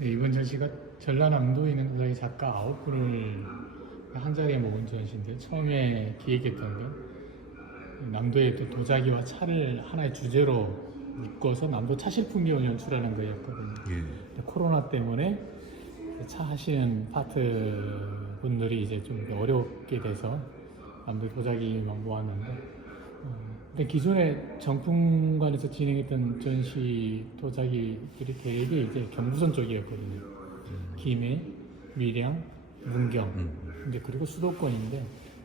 네, 이번 전시가 전라남도에 있는 도자기 작가 9분을 한 자리에 모은 전시인데, 처음에 기획했던 건 남도의 또 도자기와 차를 하나의 주제로 묶어서 남도 차실 풍경을 연출하는 거였거든요. 근데 코로나 때문에 차 하시는 파트 분들이 이제 좀 어렵게 돼서 남도 도자기만 모았는데, 근데 기존에 정품관에서 진행했던 전시 도자기들이 되게 이제 경부선 쪽이었거든요. 김해, 밀양, 문경, 이제 그리고 수도권인데,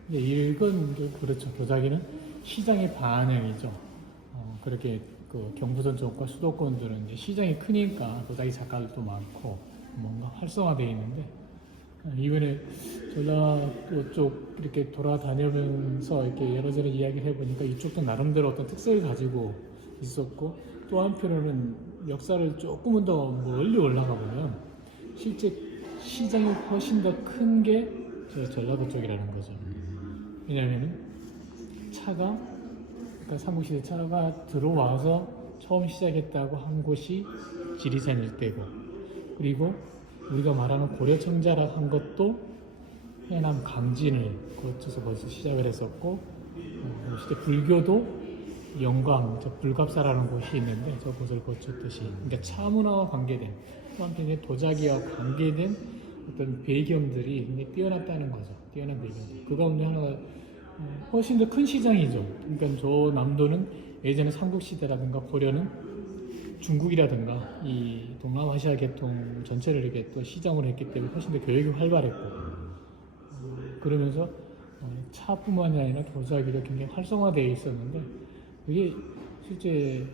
이제 이건 그렇죠. 도자기는 시장의 반응이죠. 그렇게 그 경부선 쪽과 수도권들은 이제 시장이 크니까 도자기 작가들도 많고 뭔가 활성화되어 있는데, 이번에 전라도 쪽 이렇게 돌아다니면서 이렇게 여러저러 이야기를 해보니까 이쪽도 나름대로 어떤 특색을 가지고 있었고, 또 한편으로는 역사를 조금은 더 멀리 올라가 보면 실제 시장이 훨씬 더 큰 게 전라도 쪽이라는 거죠. 왜냐하면 차가, 그러니까 삼국시대 차가 들어와서 처음 시작했다고 한 곳이 지리산 일대고, 그리고 우리가 말하는 고려청자라 한 것도 해남 강진을 거쳐서 벌써 시작을 했었고, 실제 불교도 영광, 저 불갑사라는 곳이 있는데 저 곳을 거쳤듯이, 그러니까 차 문화와 관계된, 또 한편에 도자기와 관계된 어떤 배경들이 굉장히 뛰어났다는 거죠. 뛰어난 배경들. 그 가운데 하나가 훨씬 더 큰 시장이죠. 그러니까 저 남도는 예전에 삼국시대라든가 고려는 중국이라든가 이 동남아시아 계통 전체를 이렇게 또 시장으로 했기 때문에 훨씬 더 교육이 활발했고, 그러면서 차뿐만이 아니라 도자기도 굉장히 활성화되어 있었는데, 그게 실제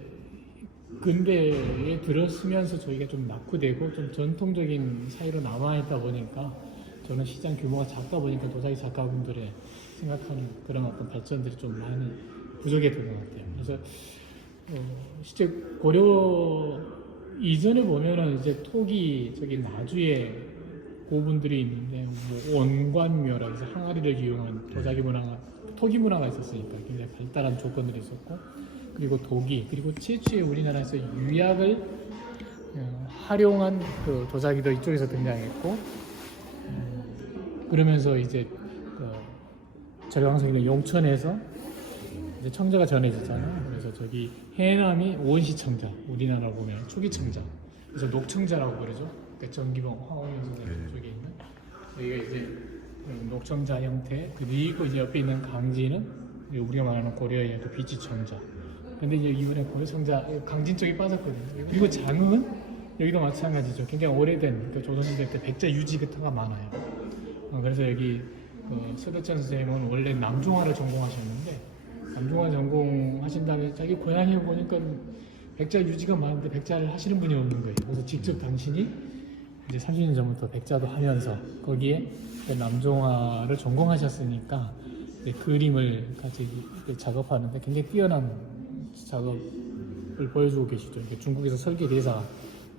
근대에 들어서면서 저희가 좀 낙후되고 좀 전통적인 사회로 남아있다 보니까, 저는 시장 규모가 작다 보니까 도자기 작가분들의 생각하는 그런 어떤 발전들이 좀 많이 부족했던 것 같아요. 그래서 실제 고려 이전에 보면은 이제 토기 저기 나주에 고분들이 있는데, 뭐 원관묘라 해서 항아리를 이용한 도자기 문화가, 토기 문화가 있었으니까 굉장히 발달한 조건들이 있었고, 그리고 도기, 그리고 최초의 우리나라에서 유약을 활용한 그 도자기도 이쪽에서 등장했고, 그러면서 이제 절강성이나 용천에서 이제 청자가 전해지잖아요. 그래서 저기 해남이 오원시 청자, 우리나라로 보면 초기 청자, 그래서 녹청자라고 그러죠. 그러니까 정기봉, 황원영 선생님 쪽에 있는 여기가 이제 녹청자 형태, 그리고 이제 옆에 있는 강진은 우리가 말하는 고려의 또 비지청자. 근데 이제 이번에 고려청자 강진 쪽이 빠졌거든요. 그리고 장흥은 여기도 마찬가지죠. 굉장히 오래된, 그 조선시대 때 백자 유지가 많아요. 그래서 여기 서대천 선생님은 원래 남중화를 전공하셨는데, 남중화 전공하신 다음에 자기 고향에 보니까 백자 유지가 많은데 백자를 하시는 분이 없는 거예요. 그래서 직접 당신이 이제 30년 전부터 백자도 하면서 거기에 남중화를 전공하셨으니까 그림을 같이 작업하는데 굉장히 뛰어난 작업을 보여주고 계시죠. 중국에서 설계 대사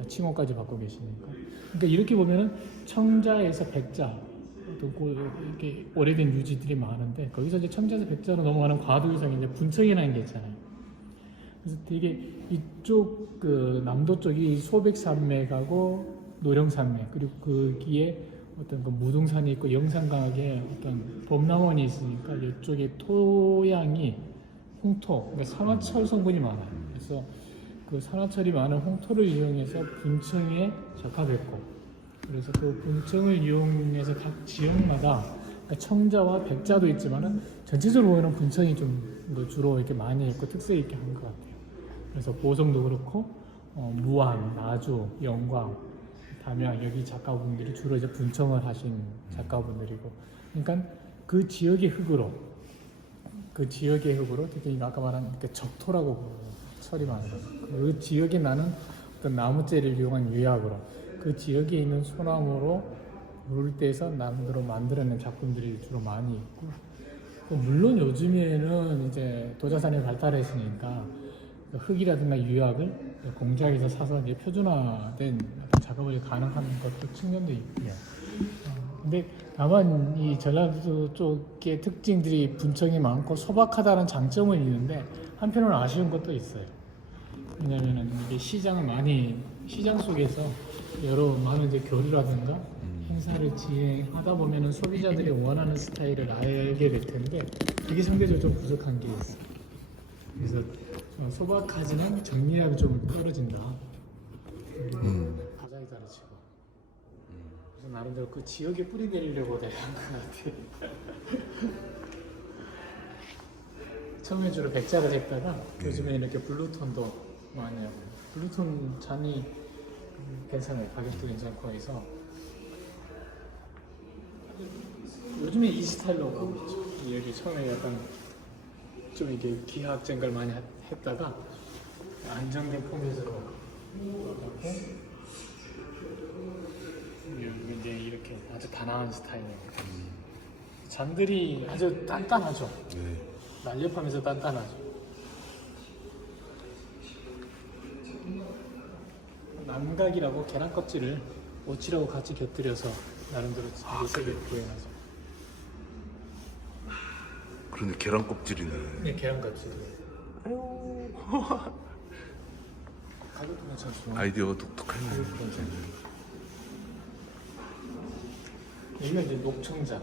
칭호까지 받고 계시니까. 그러니까 이렇게 보면은 청자에서 백자, 이렇게 오래된 유지들이 많은데, 거기서 이제 청자에서 백자로 넘어가는 과도기상에 이제 분청이라는 게 있잖아요. 그래서 되게 이쪽 그 남도 쪽이 소백산맥하고 노령산맥, 그리고 거기에 어떤 그 무등산이 있고 영산강하게 어떤 범람원이 있으니까 이쪽에 토양이 홍토, 그러니까 산화철 성분이 많아요. 그래서 그 산화철이 많은 홍토를 이용해서 분청에 적합했고, 그래서 그 분청을 이용해서 각 지역마다, 그러니까 청자와 백자도 있지만은 전체적으로 보면 분청이 좀 주로 이렇게 많이 있고 특색 있게 한 것 같아요. 그래서 보성도 그렇고 무안, 나주, 영광, 담양, 여기 작가분들이 주로 이제 분청을 하신 작가분들이고, 그러니까 그 지역의 흙으로 특히 아까 말한 적토라고 부르는 철이 많은 그 지역에 나는 어떤 나무재를 이용한 유약으로 그 지역에 있는 소나무로 물을 떼서 나름대로 만들어낸 작품들이 주로 많이 있고, 물론 요즘에는 이제 도자산이 발달했으니까 흙이라든가 유약을 공장에서 사서 이제 표준화된 작업을 가능한 것도 측면도 있고요. 근데 다만 이 전라도 쪽의 특징들이 분청이 많고 소박하다는 장점은 있는데, 한편으로는 아쉬운 것도 있어요. 왜냐면은 이게 시장 속에서 여러 많은 이제 교류라든가 행사를 진행하다 보면은 소비자들이 원하는 스타일을 알게 될 텐데 이게 상대적으로 좀 부족한 게 있어. 그래서 소박하지만 정밀하게 좀 떨어진다. 가장이 다르지고. 그래서 나름대로 그 지역에 뿌리 내리려고 내가 한 것 같아. 처음에 주로 백자를 했다가 요즘에 이렇게 블루톤도 많이 하고 블루톤 잔이 괜찮아요. 가격도 괜찮고 해서 요즘에 이 스타일로 가고 있죠. 여기 처음에 약간 좀 이게 기하학적인 걸 많이 했다가 안정된 포맷으로 가고 여기 이제 이렇게 아주 단아한 스타일이에요. 잔들이 아주 단단하죠. 날렵하면서 단단하죠. 남각이라고 계란 껍질을 오치라고 같이 곁들여서 나름대로 색을 구현하죠. 그런데 계란 껍질이네. 네, 계란 껍질. 가격도 괜찮죠. 아이디어가 독특하네. 가격도 괜찮죠. 여기가 이제 녹청자,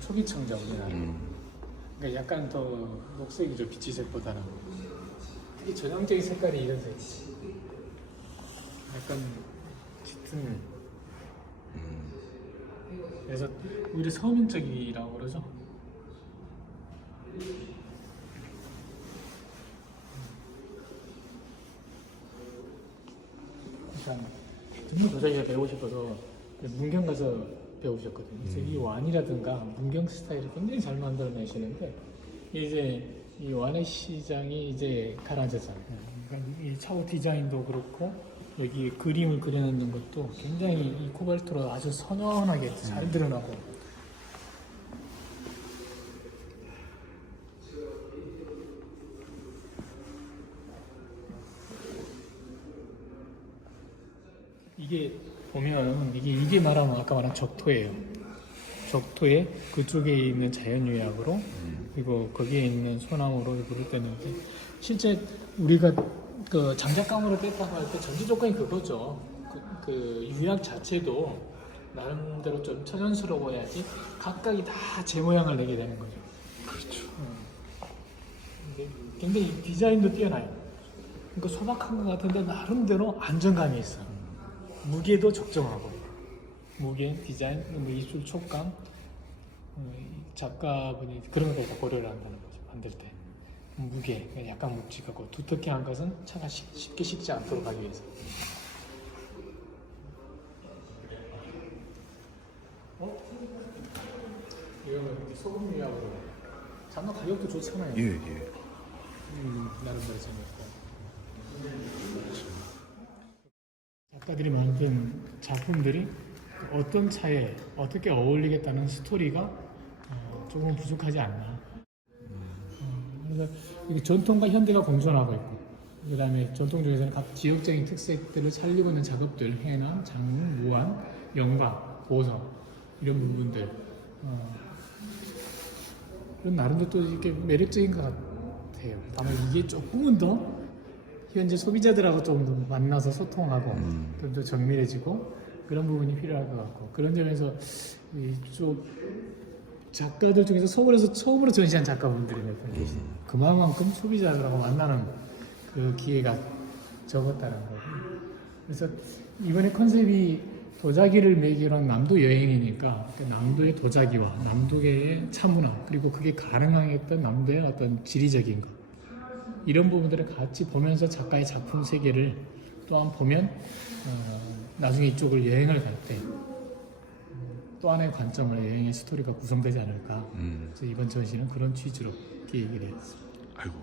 초기청자 우리나라. 그러니까 약간 더 녹색이죠, 비치색보다는. 특히 전형적인 색깔이 이런 색이지. 약간 짙은. 그래서 오히려 서민적이라고 그러죠. 일단 정말 도자기가 배우고 싶어서 문경 가서 배우셨거든요. 그래서 이 완이라든가 문경 스타일을 굉장히 잘 만들어내시는데 이제 이 완의 시장이 이제 가라앉았잖아요. 그러니까 이 차후 디자인도 그렇고 여기 그림을 그려놓는 것도 굉장히 이 코발트로 아주 선연하게 잘 드러나고 이게 보면 이게 말하면 아까 말한 적토예요. 적토에 그쪽에 있는 자연유약으로 그리고 거기에 있는 소나무로 물을 떼는데 실제 우리가 그 장작감으로 뗐다고 할 때 전제 조건이 그거죠. 그 유약 자체도 나름대로 좀 천연스러워야지 각각이 다 제 모양을 내게 되는 거죠. 그렇죠. 근데 굉장히 디자인도 뛰어나요. 그러니까 소박한 것 같은데 나름대로 안정감이 있어. 무게도 적정하고 무게, 디자인, 미술 촉감 작가분이 그런 걸 다 고려를 한다는 거죠. 만들 때 무게, 약간 묵직하고 두텁게 한 것은 차가 쉽게 식지 않도록 하기 위해서. 이거는 소금 유약으로 장난 가격도 좋잖아요. 예. 나름대로 생겼고 작가들이 만든 작품들이 어떤 차에 어떻게 어울리겠다는 스토리가 조금 부족하지 않나. 그래서 이게 전통과 현대가 공존하고 있고, 그 다음에 전통 중에서는 각 지역적인 특색들을 살리고 있는 작업들, 해남, 장문, 무안, 영광, 보성 이런 부분들. 그런 나름대로 또 이렇게 매력적인 것 같아요. 다만 이게 조금은 더 현재 소비자들하고 좀 더 만나서 소통하고 좀 더 정밀해지고 그런 부분이 필요할 것 같고 그런 점에서 이쪽 작가들 중에서 서울에서 처음으로 전시한 작가분들이 몇 분 계시네요. 그만큼 소비자들하고 만나는 그 기회가 적었다는 거고 그래서 이번에 컨셉이 도자기를 매개로 한 남도 여행이니까 남도의 도자기와 남도의 차문화 그리고 그게 가능했던 남도의 어떤 지리적인 것 이런 부분들을 같이 보면서 작가의 작품 세계를 또한 보면 나중에 이쪽을 여행을 갈 때 또 하나의 관점으로 여행의 스토리가 구성되지 않을까. 그래서 이번 전시는 그런 취지로 계획을 했습니다. 아이고.